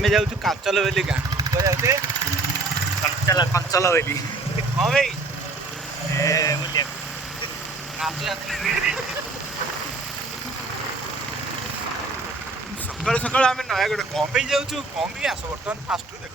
आम जाऊँ काचल बेली गाँ जाऊे कंचल बेली हाँ भाई सकाल सकाल आम नयागढ़ कम पे जाऊँ कम भी आस बर्तमान फास्ट देख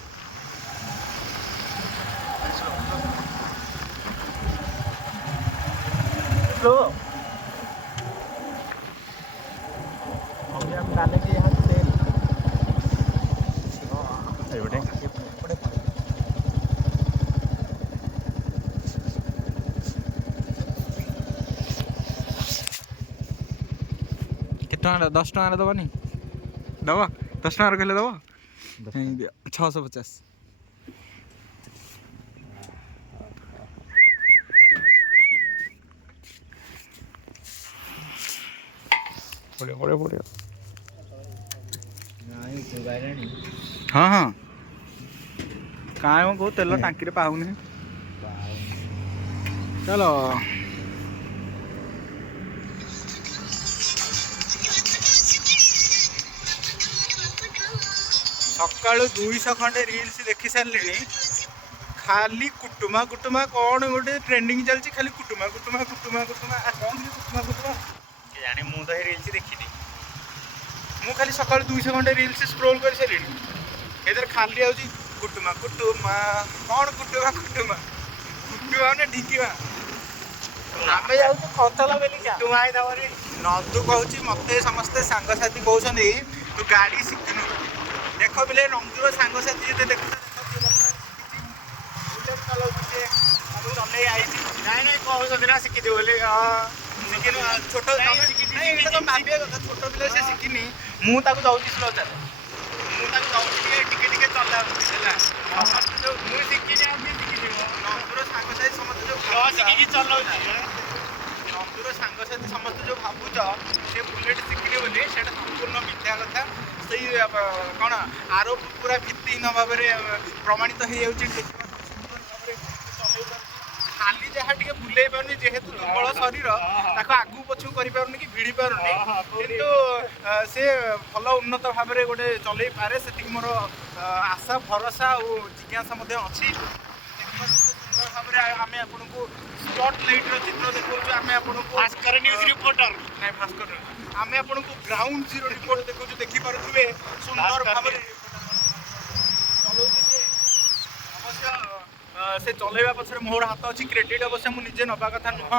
टଙ୍କା 10 ଟଙ୍କାର ଦବନି ଦବ 10 ଟଙ୍କାର କହିଲେ ଦବ 650 ପଡ଼ିବ ପଡ଼ିବ ହଁ ହଁ କାଇଁ ମୁଁ କହୁ ତେଲ ଟାଙ୍କିରେ ପାଉନି ଚାଲ सकालू 200 खंडे रील्स देखी सारे खाली कुटुमा कुटुमा कौन गोटे ट्रेंडिंग चलती खाली कुटुमा कुटुमा कुटुमा कुटुमा कौन कुटुमा कुटुमा जाने मु तो रील्स देखी मु खाली सका 200 खंडे रील्स स्क्रोल कर सारे इधर खाली आउची कुटुमा कुटुमा कौन कुटुमा कुटुमा कुटुमा ने ढिकीमा आम जाऊँ खतला बेली नदू कहूँ मत समस्ते सांगसाथी कहते तू गाड़ी शिखनु देख बिले नंदूर सांगसाथी जो देख शिखी बोले छोट छोट पिला से शिखिनी मुझे दौर स्लो चाल मुझे टिके चला मुझे शिखी नंदूर सांगसाथी समस्त जो चलाऊ नंदूर सांगसाथी समस्त जो भावुच से बुलेट शिखिनी बोली से संपूर्ण मिथ्या कथा से कौन आरोप पूरा भित्तिहीन भाव में प्रमाणित हो खाली जहाँ टे बुले पारे जेहेतु दुर्बल शरीर आगू पछू कर कि भिड़ी पारुनी किंतु से भल उन्नत भाव में गोटे चल पारे से मोर आशा भरोसा और जिज्ञासा अच्छी सुंदर भाव में आम आपको स्पॉट लाइट चित्र देखा आम आपको भास्कर न्यूज रिपोर्टर ना भास्कर आम आपको ग्राउंड जीरो रिपोर्ट देखा देखिपे सुंदर भाव अवश्य से चलैवा पछरे मोर हाथ अच्छी क्रेडिट अवश्य मुझे नवा कथा नुह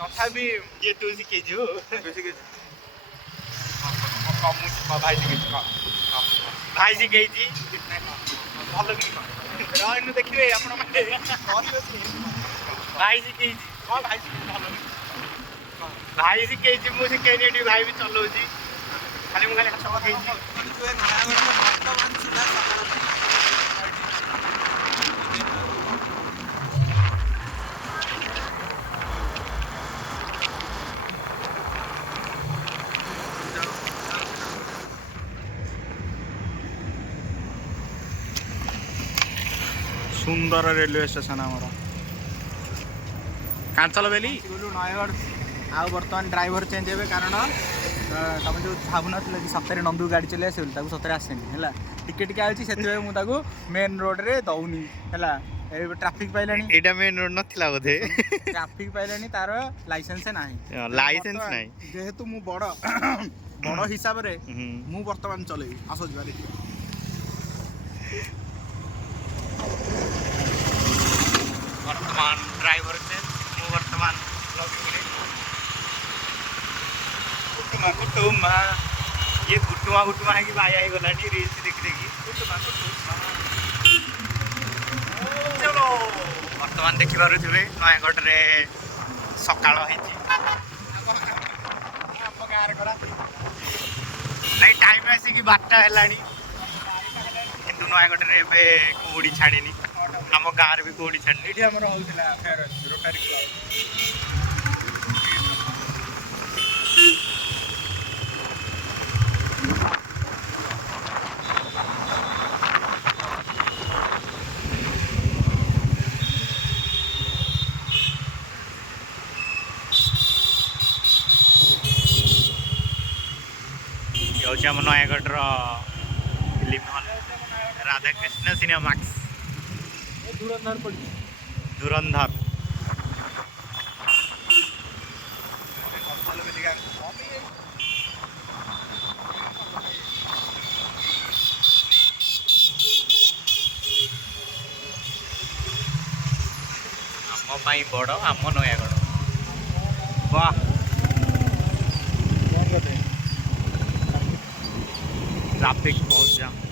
तथापि ये तू शिखीजु भाई शिखी भल कि देखिए आपण भाई शिखी हाँ भाई शिखी भल भाई शिखी मुझे शिखेनी भाई भी चलाऊँगी खाली मुझे खाली सुंदर रेलवे स्टेशन आमर कांचल बेली नयगढ़ आउ बर्तमान ड्राइवर चेंज हे कारण तुम जो भावुन कि सतरे नंदू गाड़ी चले आस सतरे आसेनी है टिके टिके आई से मुझे मेन रोड रे दौनी है ट्राफिक पाइलानी एटा मेन रोड नथिला बोधे ट्राफिक पाइलानी तार लाइसेंस नाही लाइसेंस नाही जेहेतु मु बड़ बड़ हिसाब रे मु वर्तमान चलेबी आसो जवा देखियो वर्तमान ड्राइवर से मु वर्तमान कुटुमा कुटुमा ये कुटुमा कुटुमा है कि भाई आई गला रील्स देख देखी कुटुमा कुटुमा चलो वर्तमान देखि पारुथिबे नयगढ़ रे सकाळ होईची हम गार करा नहीं टाइम आसी कि 12टा हेलानी किंतु नयगढ़ रे बे कोड़ी छाड़ीनी आम गाँव भी कोड़ी छाड़ी ये आम होता फेयर रोटारी क्लब आम नयगढ़ राधा कृष्ण सिनेमैक्स धुरंधर आम पाई बड़ आम नयागढ़ वाह ट्रैफिक बहुत जाम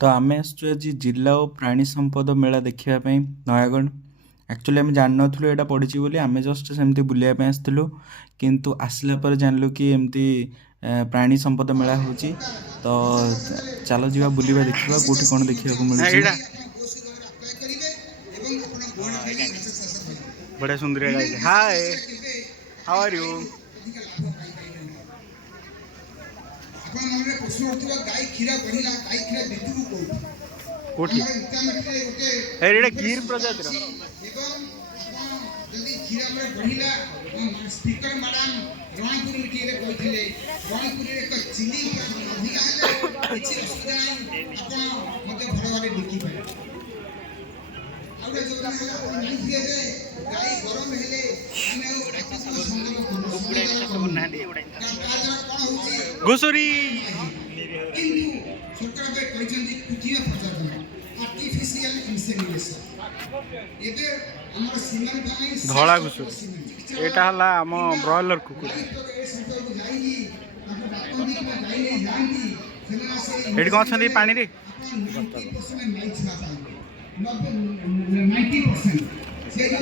तो आम आसु आज जिला और प्राणी संपद मेला देखापी नयागढ़ एक्चुअली आम जान नु यहाँ पड़ी बोली आम जस्ट सेमती बुलायापी आसलु किंतु आसला पर जानलु कि एमती प्राणी संपद मेला हो तो चलो जी बुलवा देखा कौटी कौन देखा मिले बढ़िया सुंदर हाय हाउ आर यू कोठी एटा गिर प्रजातिर स्पीकर मैडम रंगपुर मीटिंग रे कहिथिले रंगपुर रे एक चिली अधिका हेले किछि असुविधा नै आपण मते भड़ वाले देखि पाए आउरे जोना नहीं जे गाई गरम हेले हमें अच्छा संगम कुकुडा सब नांदी उडा कोन होची घुसुरी किंतु सरकार बे कहिछन कुटिया प्रजातन आर्टिफिशियल इंसेमिनेशन एबे हमर सीमन भाई धळा घुसुरी एटा हला हम ब्रॉयलर कुकुडा एटी कौन छंदी पानी रे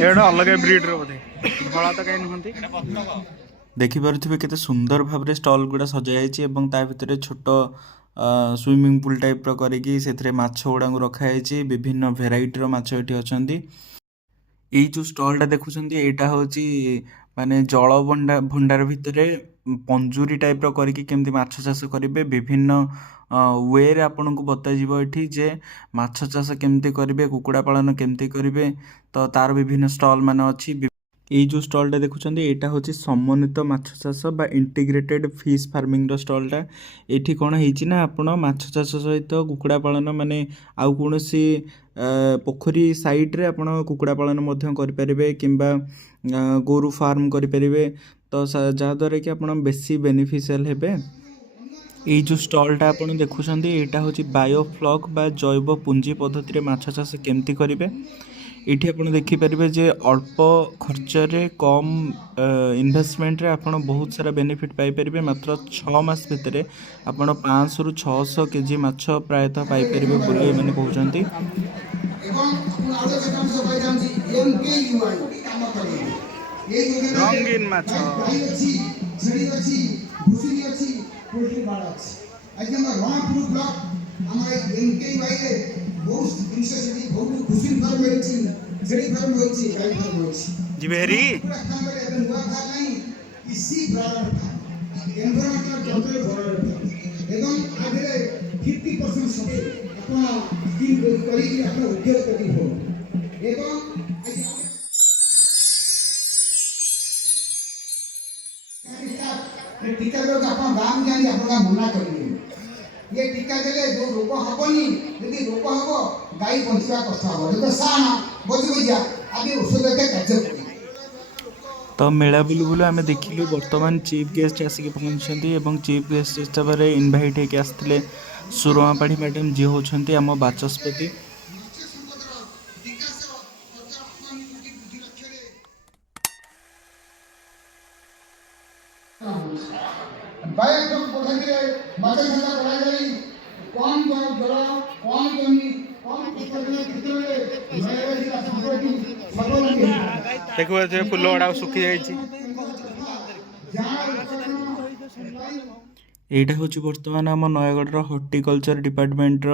एटा अलग ब्रीड रो बोधे धळा तो कहीं नहंती देखिपे केते सुंदर भाव रे स्टॉल गुड़ा सजाई ता भितर छोट स्विमिंग पूल टाइप रो करिकी सेथरे माछ गुड़ा रखाई विभिन्न भेराइटी रो माछ एठी अछंती ये जो स्टॉलटा देखुंत यहाँ हूँ माने जल भंडार भितर पंजूरी टाइप करके केमती माछ चाष करेंगे विभिन्न वे रे आपन को बताइए ये जे माछ चाष केमती करेंगे कुकुड़ा पालन केमती करेंगे तो तार विभिन्न स्टॉल मान अच्छी ये जो स्टॉलटा देखुंत यहाँ हूँ समन्वित माछ चाष बा इंटीग्रेटेड फिश फार्मिंग स्टॉलटा ये कौन होना आप माछ चाष सहित कुकुड़ा पालन माने आउ कौन सी पोखरी साइड्रे आप कुकुड़ा पालन करें कि गोरु फार्म करें तो जहाद्वारा कि आप बेसी बेनिफिशियल हेबे ये जो स्टॉलटा आप देखुं यहाँ हूँ बायोफ्लॉक बा जैव पुंजी पद्धति माछ चाष केमती करेंगे ये आप देखिपारे जे अल्प खर्च रे कम इन्वेस्टमेंट रे आप बहुत सारा बेनिफिट पाइपर मात्र 6 मास भितर आप 500 ରୁ 600 केजी माछ प्रायतः पाइपर बोली मैंने कहते रंगीन माछ जिबेरी टीका मना करेंगे ये टीका देले जो रोग हबनी यदि रोग हब गाई बंचवा कष्ट हब जब साना बची बजिया आगे औषध के कार्य करी तो मेला बुलु बुलु आम देखिलु वर्तमान चीफ गेस्ट आसिक पहुँचती और चीफ गेस्ट हिसाब से इनभाइट होकर आसते सुरमापाढ़ी मैडम जी होती आम बाचस्पति देखो फुल गुड़ा सुखी जाइए यहाँ हूँ बर्तमान आम नयगढ़ हॉर्टिकल्चर डिपार्टमेंट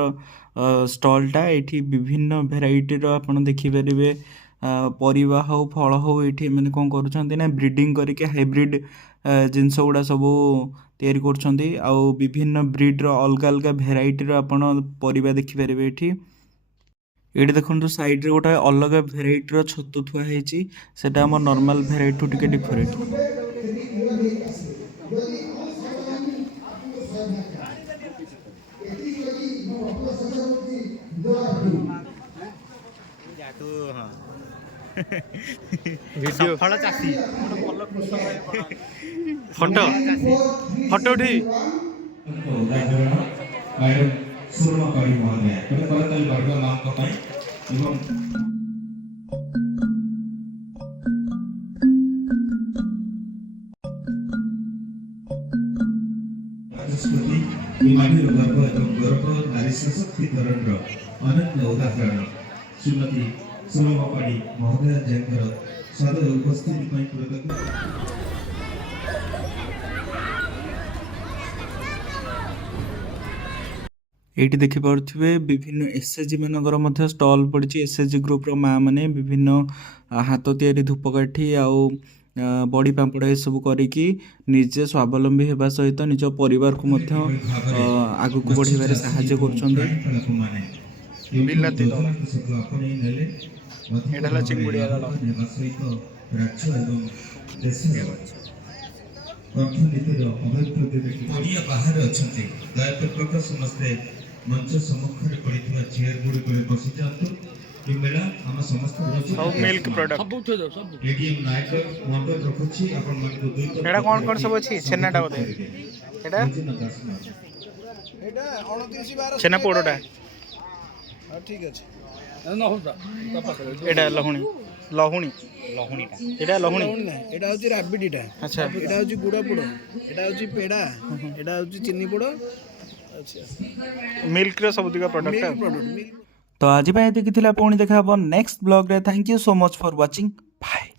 स्टॉलटा ये विभिन्न भेराइटी आप देखिपारे परिवा हो फल हो ये मैंने कौन कर ब्रिडिंग करके हाइब्रिड जिनस गुड़ा सब तैयारी करछन्ती आउ विभिन्न ब्रीडर अलग अलग भेराइटीर आपण परिबा देखिपारे एठी एठी देखନ୍ତୁ साइड रे गोटे अलग भेराइटीर छतु थुआ ହେଇଛି सेटा हमर नॉर्मल भेराइटी टू टिके डिफरेंट ସଫଳ ଚାଷୀ ଫଟୋ ଫଟୋ ଉଠି ସୁରମକରି ମହୋଦୟ ଗୋଟେ କରତାଳି ବର୍ଗ ମାଙ୍କ ପାଇଁ ଏବଂ ସଂସ୍କୃତି ବିମାନୀର ଗର୍ବ ଏବଂ ଗୌରବ ନାରୀ ସଶକ୍ତିକରଣର ଅନନ୍ୟ ଉଦାହରଣ ଶ୍ରୀମତୀ ସୁରମକରି ମହୋଦୟ ଜୀଙ୍କର ସଦର ଉପସ୍ଥିତି ପାଇଁ କୃତଜ୍ଞ। एठी देखि पारुथिबे विभिन्न एसएचजी मानकर मध्य स्टॉल पड़िछि एसएचजी ग्रुप रो माँ माने विभिन्न हाथ तैयारी धूपकाठी आउ बड़ी पापड़ ए सब करिकी निजे स्वावलंबी हेबा सहित निज परिवार को मध्य आगु को बढ़िबारे सहायता करछन्ते बिलाती दल एटा ला चिंगुड़िया दल ଅର୍ଥନୀତିର ଅଭିବୃଦ୍ଧି ଦେଖି ଓଡ଼ିଆ ବାହାରେ ଅଛନ୍ତି ଦୟାପୂର୍ବକ ସମସ୍ତେ ମଞ୍ଚ ସମ୍ମୁଖରେ ପଡ଼ିଥିବା ଚେୟାର ଗୁଡ଼ିକରେ ବସି ଯାଆନ୍ତୁ ଏ ମେଳା ଆମ ସମସ୍ତଙ୍କର ସବୁ ମିଲ୍କ ପ୍ରଡକ୍ଟ ଏଟିଏମ୍ ନାୟକ ମଣ୍ଡଳ ରଖୁଛି ଆପଣମାନଙ୍କୁ ଦୁଇ ଏଟା କଣ ସବୁ ଅଛି ଛେନାଟା ବୋଧେ ଏଟା ଛେନା ପୋଡ଼ଟା ठीक अच्छे ଏଟା ଲହୁଣୀ ଲହୁଣୀ ଲହୁଣୀଟା ଏଟା ଲହୁଣୀ एटा होची राबिडीटा अच्छा एटा होची गुड़ा पोड़ एटा होची पेड़ा एटा होची चीनी पोड़ अच्छा मिल्क ର ସବୁ ଦିଗ ପ୍ରଡକ୍ଟ मिल्क प्रोडक्ट मिल्क तो आज एतिକି ଥିଲା पुणी देखा नेक्स्ट ब्लॉग रे thank you so much for watching bye.